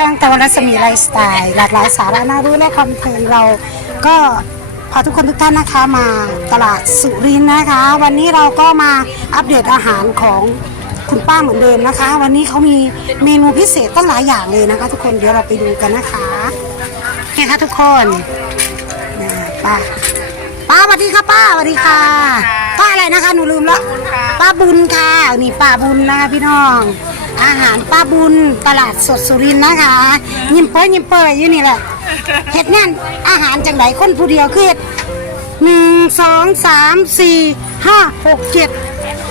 ช่องตะวันรัศมีไลฟ์สไตล์หลากหลายสาระน่ารู้และความเพลินเราก็พาทุกคนทุกท่านนะคะมาตลาดสุรินทร์นะคะ วันนี้เราก็มาอัปเดตอาหารของคุณป้าเหมือนเดิมนะคะ วันนี้เขามีเมนูพิเศษตั้งหลายอย่างเลยนะคะ ทุกคนเดี๋ยวเราไปดูกันนะคะนี่ค่ะทุกคนนะป้าป้าสวัสดีค่ะป้าสวัสดีค่ะป้าอะไรนะคะหนูลืมละป้าบุญค่ะนี่ป้าบุญนะคะพี่น้อง อาหารป้าบุญตลาดสดสุรินทร์นะคะ ยิ้มเป้ยยิ้มเป้ยอยู่นี่แหละเห็ดนั่นอาหารจังไดคนผู้เดียวคือเห็ดหนึ่งสองสามสี่ห้าหกเจ็ด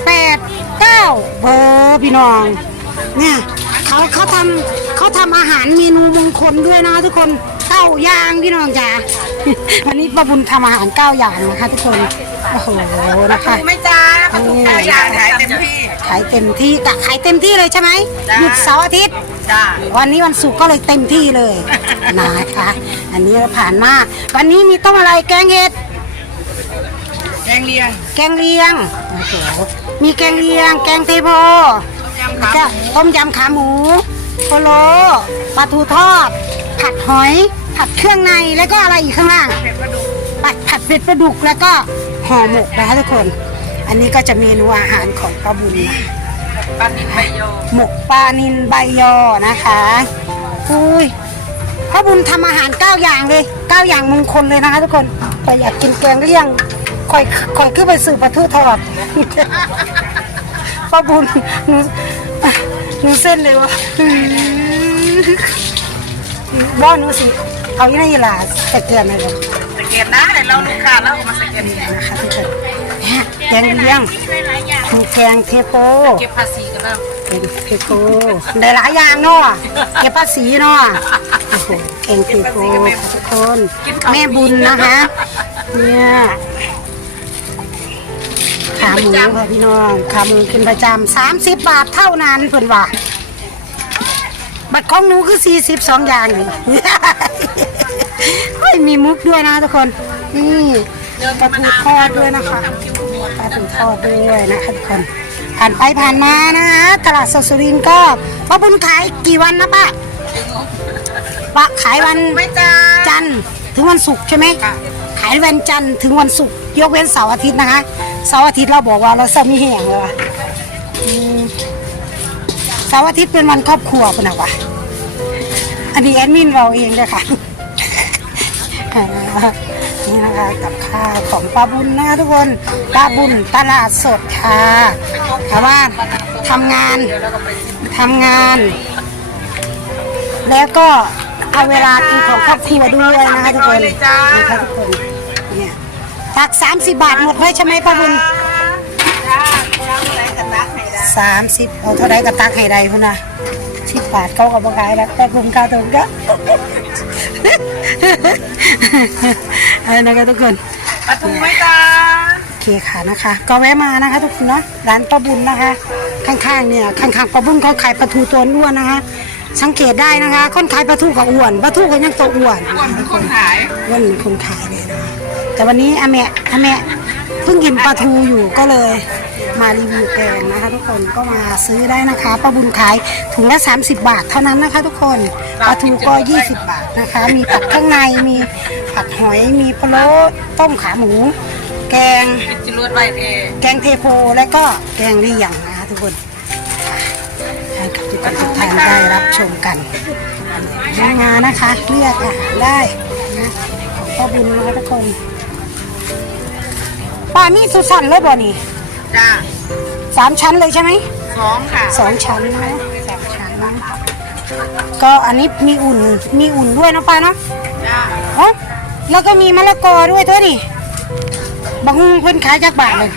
แปดเก้าเบอร์พี่น้องเนี่ยเขาเขาทำเขาทำอาหารเมนูมงคลด้วยนะคะทุกคนเก้าอย่างพี่น้องจ๋า วันนี้ป้าบุญทำอาหารเก้าอย่างนะคะทุกคนโอ้โหนะคะถูกไหมจ้าประตูเก้าอย่างขายเต็มที่ขายเต็มที่กะขายเต็มที่เลยใช่ไหมจ้าหยุดเสาร์อาทิตย์จ้าวันนี้วันศุกร์ก็เลยเต็มที่เลยนะคะ อันนี้เราผ่านมาวันนี้มีต้มอะไรแกงเห็ดแกงเลียงแกงเลียงโอ้โหมีแกงเลียง แกงเทโพยำแล้วขาก็ต้มยำขาหมูโพโลปลาทูทอดผัดหอย ผัดเครื่องในแล้วก็อะไรอีกข้างล่างเผ็ดปลาดุกผัดผัดเป็ดปลาดุกแล้วก็ห่อหมกนะคะทุกคน อันนี้ก็จะเมนูอาหารของป้าบุญนะปลาดิบใบโยหมกปลานินใบยอนะคะอุ้ยพ่อบุญทำอาหารเก้าอย่างเลยเก้าอย่างมงคลเลยนะคะทุกคนแต่อยากกินแกงเลี่ยงคอยคอยขึ้นไปสื่อปลาทูทอดพ่อบุญหนูหนูเส้นเลยวะอืมบ้าหนูสิ เอาอีนี่ล่ะตะเกียบเลยเลยสเก็ตนะเดี๋ยวเราลูกค้าแล้วเอามาสเก็ตนะคะทุกคนเนี่ยแกงเลี่ยงมีแกงเทโปเก็บภาษีกันแล้วเป็นเพโกได้หลายอย่างเนาะเก็บภาษีเนาะโอ้โหเก่งเพโกทุกคนแม่บุญนะคะเนี่ยขาหมูค่ะพี่น้องขาหมูกินประจำสามสิบบาทเท่านั้นเพิ่นว่าบัตรของหนูคือสี่สิบสองอย่างนี่ เฮ้ยมีมุกด้วยนะทุกคน นี่ปลาทูทอดด้วยนะคะปลาทูทอดด้วยนะคะทุกคน ผ่านไปผ่านมานะคะตลาดสดสุรินทร์ก็ป้าบุญขายกี่วันนะป้าป้าขายวันจันทร์ถึงวันศุกร์ใช่ไหมขายวันจันทร์ถึงวันศุกร์ยกเว้นเสาร์อาทิตย์นะคะเสาร์อาทิตย์เราบอกว่าเราจะมีแห่งเลยว่ะเสาร์อาทิตย์เป็นวันครอบครัวคุณนะวะอันนี้แอดมินเราเองเลยค่ะ นี่นะคะกับข้าวของป้าบุญนะคะทุกคนป้าบุญตลาดสดค่ะแต่ว่าทำงานทำงาน แล้วก็เอาเวลากินของครอบครัวด้วยนะคะทุกคนนะคะทุกคนเนี่ยตัก30บาทหมดเลยใช่ไหมป้าบุญสามสิบเอาเท่าไรก็ตักให้ได้พุ่นนะสิบบาทเขาก็บ่ขายแล้วแต่คุ้มค่าตรงก็ อะไรนะคะทุกคนปลาทูไหมจ้าโอเคค่ะนะคะ ก็แวะมานะคะ ทุกคนเนาะร้านป้าบุญนะคะ ข้างๆเนี่ยข้างๆป้าบุญเขาขายปลาทูตัวอ้วนนะคะ สังเกตได้นะคะ คนขายปลาทูก็อ้วนปลาทูก็ยังตัวอ้วนอ้วนเป็นคนขายอ้วนเหมือนคนขายเลยนะคะแต่วันนี้อาแม่อาแม่เพิ่งกินปลาทูอยู่ก็เลย มารีวิวแกงนะคะ ทุกคนก็มาซื้อได้นะคะป้าบุญขายถุงละ 30 บาทเท่านั้นนะคะ ทุกคนปลาทูก็ 20 บาทนะคะ มีผัดข้างในมีผัดหอยมีพะโล้ต้มขาหมู แกงเป็นจิรวดใบเทแกงเทโพและก็แกงเลี่ยงนะคะทุกคนให้กับทุกคนทุกท่านได้รับชมกันมานะคะ เลือกอาหารได้นะของพ่อบุญนะคะทุกคนป้ามีสุสันเลยบ่นี่ จ้าสามชั้นเลยใช่ไหมสองค่ะสองชั้นนะสองชั้นนะก็อันนี้มีอุ่นมีอุ่นด้วยนะป้าเนาะจ้าอ๋อแล้วก็มีมะละกอด้วยตัวนี่บางเพิ่นขายจากบาทเลย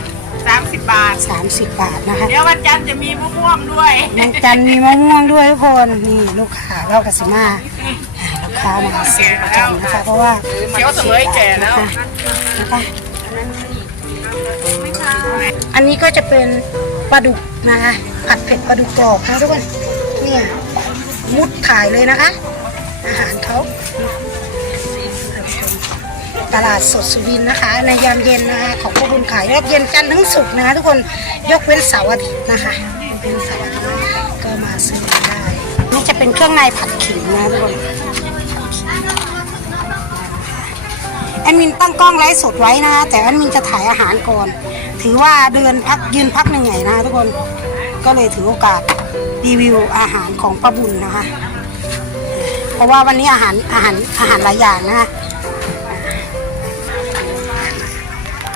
สามสิบบาท30บาทนะคะ เดี๋ยววันจันทร์จะมีมะม่วงด้วยมันจันทร์มีมะม่วงด้วยทุกคนนี่ลูกค้าเรากสิมาลูกค้ามาซื้อประจำนะคะเพราะว่าเขียวเสมอแก่แล้วนะคะ อันนี้ก็จะเป็นปลาดุกนะคะผัดเผ็ดปลาดุกกรอบนะทุกคนเนี่ยมุดขายเลยนะคะ อาหารเขาตลาดสดสุรินนะคะ ในยามเย็นนะคะของพวกคุณขายรอบเย็นจันทร์ทั้งศุกร์นะคะ ทุกคนยกเว้นเสาร์อาทิตย์นะคะยกเว้นเสาร์อาทิตย์ก็มาซื้อได้นี้จะเป็นเครื่องในผัดขิงนะทุกคน แอดมินตั้งกล้องไลฟ์สดไว้นะคะแต่แอดมินจะถ่ายอาหารก่อน ถือว่าเดินพักยืนพักหนื่อยนะทุกคนก็เลยถือโอกาสรีวิวอาหารของป้าบุญนะคะ เพราะว่าวันนี้อาหารอาหารอาหารหลายอย่างนะคะ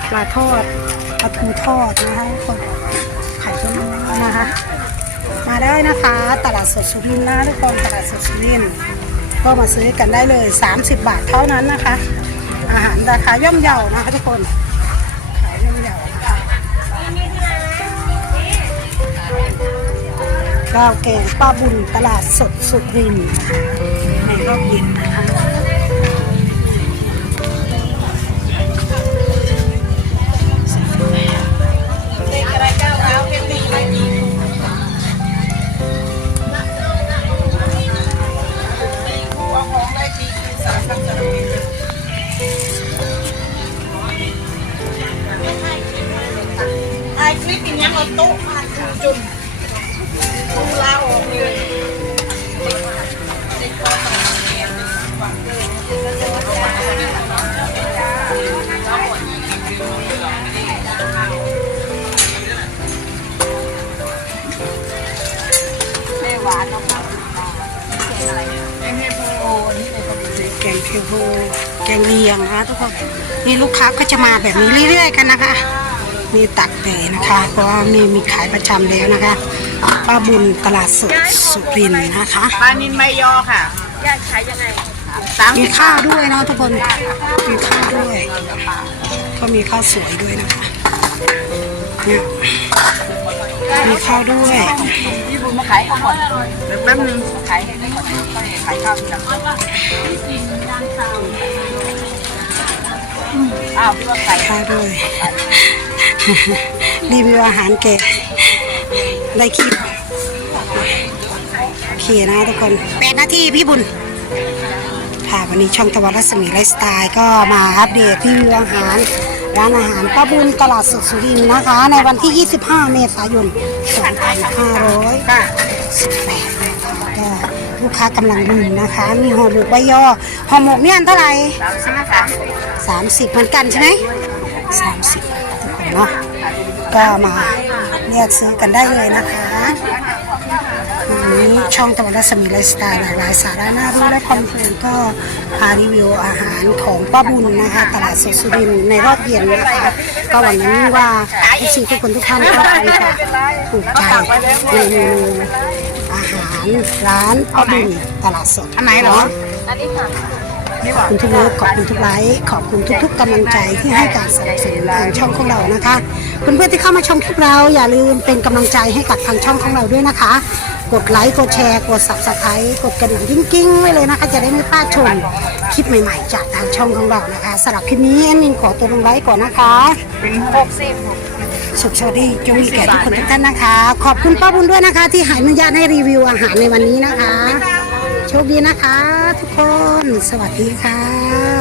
ปลาทอดปลาทูทอดนะคะทุกคนไข่ต้มนะคะ มาได้นะคะ ตลาดสดสุรินทร์นะทุกคนตลาดสดสุรินทร์ก็มาซื้อกันได้เลย 30 บาทเท่านั้นนะคะ อาหารราคาย่อมเยานะคะทุกคนขายย่อมเยาข้าวแกงป้าบุญตลาดสดสุรินทร์ในรอบเย็นนะคะ แกงเทโพแกงเลียงนะคะทุกคนนี่ลูกค้าก็จะมาแบบนี้เรื่อยๆกันนะคะมีตักเลยนะคะ เพราะว่ามีมีขายประจำแล้วนะคะป้าบุญตลาดสดสุรินทร์นะคะปลานินใบยอค่ะยายขายยังไงสามมีสิบข้าวด้วยนะทุกคนมีข้าวด้วย ก็มีข้าวสวยด้วยนะคะเนี่ย มีข้าวด้วย พี่บุญมาขายเขาก่อนเดี๋ยวแป๊บนึงขายให้ได้ก่อนค่อยขายข้าวทีหลังอ้าวพี่ว่าขายข้าวด้วย รีวิวอาหารเก๋ได้คลิปโอเคนะทุกคนแปดนาทีพี่บุญค่ะวันนี้ช่องตะวันรัศมีไลฟ์สไตล์ก็มาอัปเดตรีวิวอาหาร ร้านอาหารป้าบุญตลาดสดสุรินทร์นะคะ ในวันที่ 25 เมษายน 2518ค่ะลูกค้ากำลังดื่มนะคะ มีห่อหมกใบยอห่อหมกเนี่ยอันเท่าไหร่สามสิบสาม30เหมือนกันใช่ไหม30ทุกคนเนาะก็มาเลือกซื้อกันได้เลยนะคะ วันนี้ช่องตะวันรัศมีไลฟ์สไตล์หลากหลายสาระน่ารู้และคอนเทนต์ก็พารีวิวอาหารของป้าบุญนะคะตลาดสดสุรินทร์ในรอบเย็นนะคะก็วันนี้ว่าผู้ซื้อทุกคนทุกท่านก็คงจะถูกใจในเมนูอาหารร้านป้าบุญตลาดสดอันไหนเหรอขอบคุณทุกเลิฟขอบคุณทุกไลค์ขอบคุณทุกๆกำลังใจที่ให้การสนับสนุนทางช่องของเรานะคะเพื่อนๆที่เข้ามาชมคลิปเราอย่าลืมเป็นกำลังใจให้กับทางช่องของเราด้วยนะคะ กดไลค์กดแชร์กด subscribe กดกระดิ่งกิ้งๆไว้เลยนะคะ จะได้ไม่พลาดชมคลิปใหม่ ๆ จากทางช่องของเรานะคะสำหรับคลิปนี้แอดมินขอตัวลงไลค์ก่อนนะคะเป็นหกสิบสุขสวัสดีจงมีแก่ทุกคนทุกท่านนะคะ ขอบคุณป้าบุญด้วยนะคะ ที่ให้อนุญาตให้รีวิวอาหารในวันนี้นะคะ โชคดีนะคะ ทุกคนสวัสดีค่ะ